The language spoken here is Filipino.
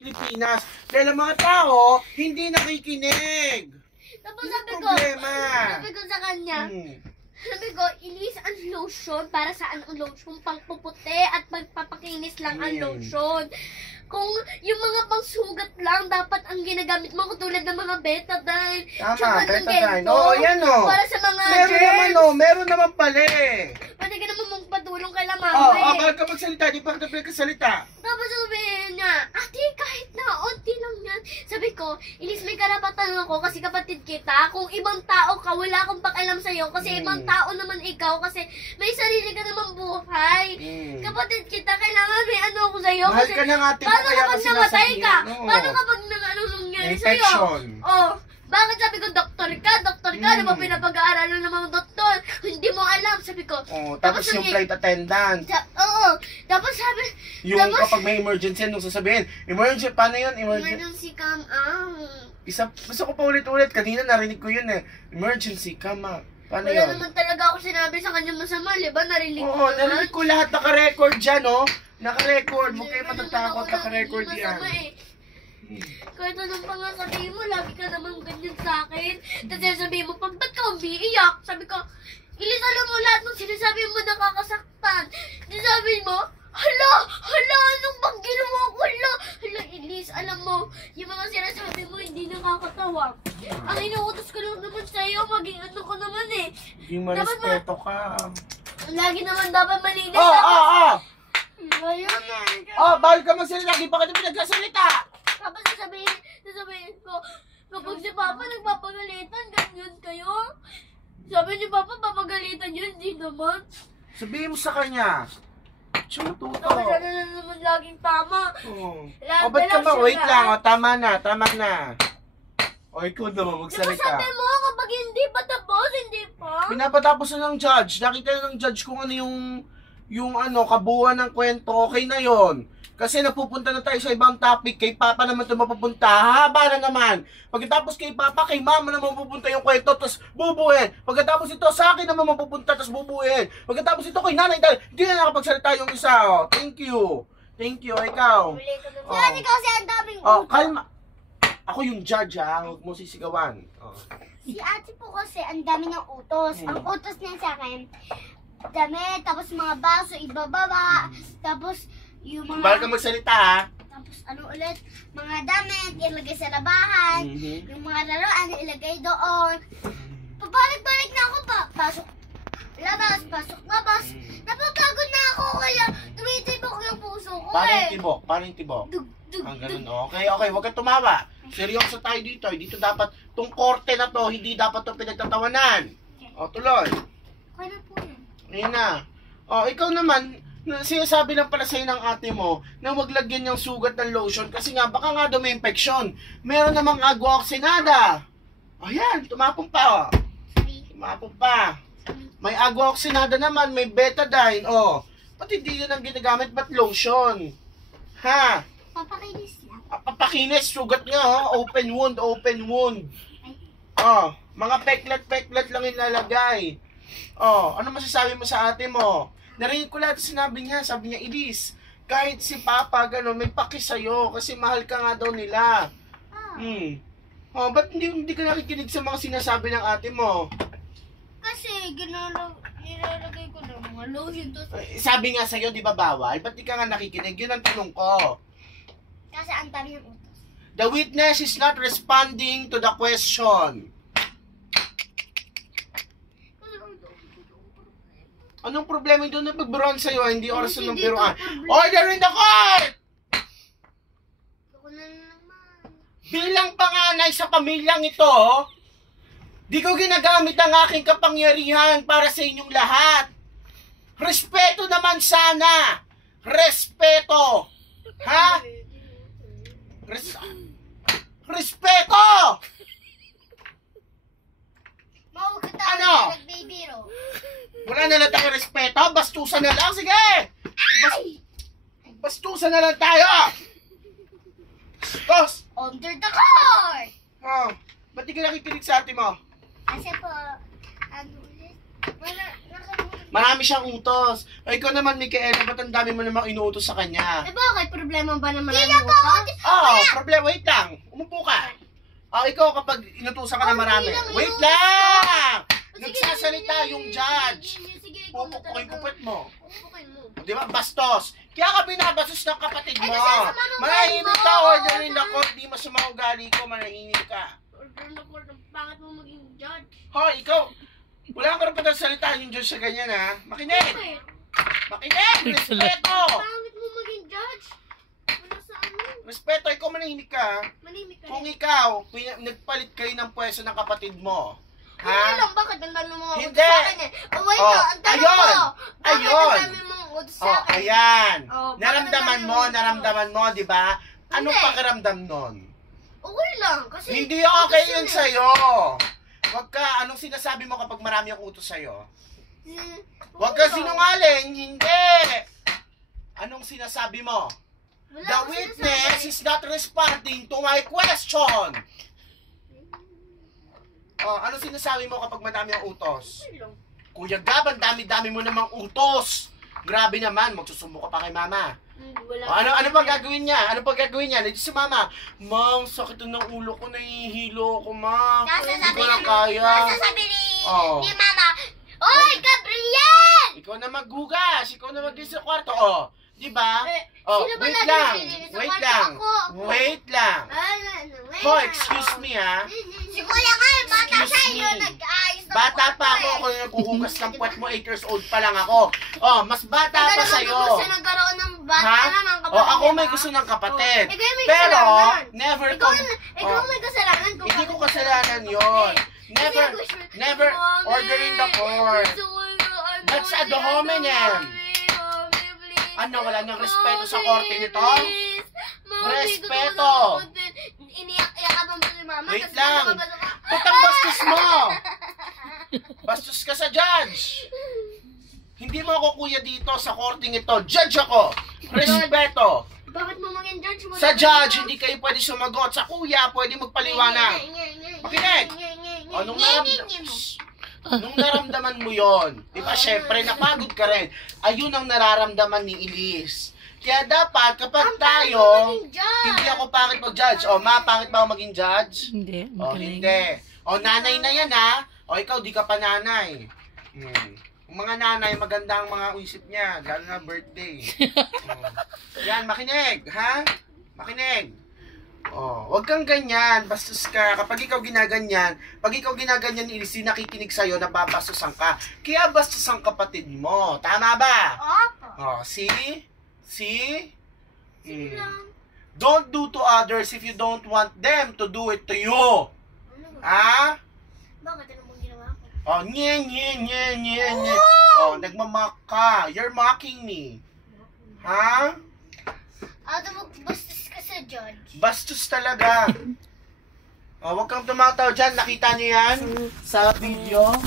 Pilipinas. Dahil ang mga tao, hindi nakikinig. Tapos Yung sabi problema. ko sa kanya, sabi ko, ilis ang lotion. Para saan ang lotion? Pangpuputi at pagpapakinis lang ang lotion. Kung yung mga pangsugat lang, dapat ang ginagamit mo, katulad ng mga betadine. Tama, betadine. Oo, yan o. Para sa mga meron germs. naman o, meron naman pala eh. Pwede ka naman magpatulong kay Oo, mama bakit ka magsalita? Di pa ka magsalita. Tapos sabihin niya, ate, kahit na onti lang yan. Sabi ko, ilis may karapatan ako kasi kapatid kita. Kung ibang tao ka, wala akong pakialam sa'yo. Kasi ibang tao naman ikaw. Kasi may sarili ka naman buhay. Kapatid kita, kailangan may ano ako sa'yo. Mahal Kasi ka ng ate mo, paano kaya kapag kasi namatay ka? Oo. Paano kapag ano nangyari sa'yo? Infection. Oh, bakit sabi ko, doktor ka? Ano ba pinapag-aaralan ng mga doktor? Hindi mo alam, sabi ko. Oh, tapos yung flight attendant. Oo. Tapos sabi, Yung kapag may emergency, nung sasabihin, emergency, paano yun? emergency come out. Gusto ko pa ulit-ulit. Kanina narinig ko yun eh. Emergency, come out. Paano Wala yun? naman talaga ako sinabi sa kanya masama, di ba? Narinig ko Oo, naman. narinig ko lahat. Naka-record dyan, oh. Naka-record. Huwag kayo Wala matatakot. naman ako Naka-record narinig yan. masama eh. Kahit anong pa nga sabihin mo, lagi ka naman ganyan sa akin. Tapos sabihin mo, ba't ka umiiyak? Sabi ko, Ilis, alam mo lahat ng sinasabi mo nakakasaktan. Sabi mo, hala, anong bang ginawa ko? Hala, Ilis, alam mo, yung mga sinasabi mo hindi nakakatawa. Ang inuutos ko lang naman sa'yo, maging ano ko naman eh. Hindi marespeto ka. Lagi naman dapat malinis. Ayun eh. Bawal ka magsalita. Di pa ka na pinagkasalita. Tapos sasabihin ko, kapag si Papa nagpapagalitan, ganyan kayo? Sabi ni Papa, papagalitan yun, hindi naman. Sabihin mo sa kanya. Chuto. Tapos ano na naman laging tama. Ba't ka ba? Wait lang. Tama na. Ikaw naman magsalita. Diba sabi mo, kapag hindi pa tapos, hindi pa? Pinapatapos na ng judge. Nakita na ng judge kung ano yung kabuuan ng kwento. Okay na yon. Kasi napupunta na tayo sa ibang topic. Kay Papa naman ito mapupunta. Haba na naman. Pagkatapos kay Papa, kay Mama naman mapupunta yung kwento, tapos bubuhin. Pagkatapos ito, sa akin naman mapupunta, tapos bubuhin. Pagkatapos ito, kay Nanay, dahil hindi na nakapagsalita yung isa. Oh. Thank you, ikaw. Kasi ang daming Kalma. Ako yung judge, ha. Huwag mo sisigawan. Si ate po kasi ang dami ng utos. Ang utos niya sa akin, damit, tapos mga baso, ibababa, tapos yung mga... Bawal ka magsalita, ha. Tapos ano ulit, mga damit, ilagay sa labahan, yung mga laruan, ilagay doon. Pabalik-balik na ako pa. Pasok, labas, pasok, labas. Napapagod na ako, kaya tumitibok yung puso ko Parang tibok. Ang ganun, okay, huwag kang tumawa. Seryoso tayo dito. Dito dapat, tong korte na to, hindi dapat to pinagtatawanan. Tuloy. Kaya na po yun. Ayun na. Ikaw naman, sinasabi lang pala sa'yo ng ate mo na huwag lagyan yung sugat ng lotion kasi nga, baka nga daw may infection. Meron namang agua oxinada. Ayan, tumapong pa. Tumapong pa. May agua oxinada naman, may betadine. Ba't hindi yun ang ginagamit? Ba't lotion? Ha? Papakinis lang. Papakinis, sugat nga, open wound. Mga peklat lang ilalagay. Ano masasabi mo sa ate mo? Narinig ko lahat sinabi niya. Sabi niya, Ilis, kahit si Papa, may paki sa'yo kasi mahal ka nga daw nila. Ba't hindi ka nakikinig sa mga sinasabi ng ate mo? Kasi nilalagay ko ng mga lotion to. Sabi nga sa'yo, di ba bawal? Ba't di ka nga nakikinig? Yun ang tanong ko. Kasi ang dami ng utos. The witness is not responding to the question. Anong problema doon na pagbiruan sa'yo? Hindi oras na ng biruan. Order in the court! Ako na naman. Bilang panganay sa pamilyang ito, di ko ginagamit ang aking kapangyarihan para sa inyong lahat. Respeto naman sana. Respeto. Ha? Respeto! Mawag ka Ano? nagbibiro. Wala na lang tayong respeto. Bastusan na lang. Sige! Bastusan na lang tayo! Boss! Under the court! Ba't di ka nakikinig sa ate mo? Kasi po, ano ulit? Marami siyang utos. Ikaw naman, Micaela, ba't ang dami mo namang inuutos sa kanya? Bakit? Problema ba naman ang utos? problema, wait lang. Umupo ka. Ikaw kapag inutusan ka na marami. Hindi lang, Wait inutos lang! Sige, Nagsasalita sige, yung sige, judge. Sige, ikaw na Pupukuin talaga. kupit mo. Pupukuin mo. Di ba? Bastos. Kaya ka binabastos ng kapatid mo. Kasi sama ng Manahimik ugali ka, mo. orderin ako. Hindi masama ugali ko, manahimik ka. Order na court. Ang pangit mo maging judge. Hoy, ikaw. Wala kang karapatan salitaan yung Diyos sa ganyan, ha? Makinig! Bakit? Makinig! Respeto! Pangit mo maging judge. Wala sa ano. Respeto, ikaw manahimik ka, ha? Manimik ka Kung rin. ikaw, nagpalit kayo ng pwesto ng kapatid mo, Ano ha? lang, bakit ang dami mong utos Hindi. sa akin eh? Oh, wait Oh, lang, ang tanong ayun. ko. Bakit Ayun. ang dami mong utos sa Oh, akin? ayan. Oh, Naramdaman mo, di ba? Anong Hindi. pakiramdam nun? Okay lang, kasi... Hindi okay utos yun eh. sa'yo. Wag ka, anong sinasabi mo kapag marami ang utos sa'yo? Wag ka Okay lang. sinungaling, hindi. Anong sinasabi mo? Wala The akong witness sinasabi. is not responding to my question. Anong sinasabi mo kapag madami ang utos? Okay lang. Kuya Gab, ang dami-dami mo namang utos. Grabe naman, magsusumbong ka pa kay mama. Wala. Ano pang gagawin niya? Ano pang gagawin niya? Dito si mama. Ma'am, sakit ng ulo ko, nahihilo ko, ma. Hindi ko na kaya. Nasasabi Oh. ni Mama, Oy, Gabriel! Ikaw na maghugas, ikaw na mag-dis sa kwarto. Di ba? Sino ba Wait lagi lang. naglilinis sa Wait kwarto? lang. Ako. Wait lang. Wait Ho, lang. excuse me, ha. Si Kuya nga, bata Excuse siya, me. yun, nag-aayos ng Bata pa kwarto ako, eh. ako yung naghuhugas ng puwet mo, 8 years old pa lang ako. Mas bata pa Talagang sa'yo. gusto nagkaroon ng bata Ha? na ng kapatid. Ako may diba? gusto ng kapatid. Ikaw yung may Pero, kasalanan. never Ikaw may kasalanan kung Hindi ko bakit kasalanan kapatid. yon. Kasi Never, gusto ni never Mommy. ordering the court. Gusto ko yung ano, That's ad si hominem. Mommy, please. Ano, wala nang respeto sa Mommy, korte nito? please. Mommy, Respeto. gusto ko ng konti. Iniyak-iyakapan mo si Mama. Wait tas lang. pinapabasa ka. Putang bastos mo! Bastos ka sa judge! Hindi mo ako kuya dito sa korting ito. Judge ako! Respeto! Bakit mo maging judge? Wala Sa ka judge, na. hindi kayo pwede sumagot. Sa kuya, pwede magpaliwanag. Makinig! Nung naramdaman mo yon, di ba, syempre, napagod ka rin. Ayun ang nararamdaman ni Elise. Kaya dapat, kapag tayo, hindi ako pangit mag-judge. Ma, pangit ba ako maging judge? Hindi. Hindi. Nanay na yan, ha? Ikaw, di ka pa nanay. Yung mga nanay, maganda ang mga isip niya, lalo na birthday. Yan, makinig, ha? Makinig. Wag kang ganyan, bastos ka. Kapag ikaw ginaganyan, Elise, nakikinig sa'yo, nababastusan ka. Kaya bastos ang kapatid mo. Tama ba? Opo. See? Don't do to others if you don't want them to do it to you. Ha? Bakit? Ano bang ginawa ko? Nye. Nagmamak ka. You're mocking me. Ha? Bastos ka sa judge. Bastos talaga. Huwag kang tumataw dyan. Nakita niyo yan sa video?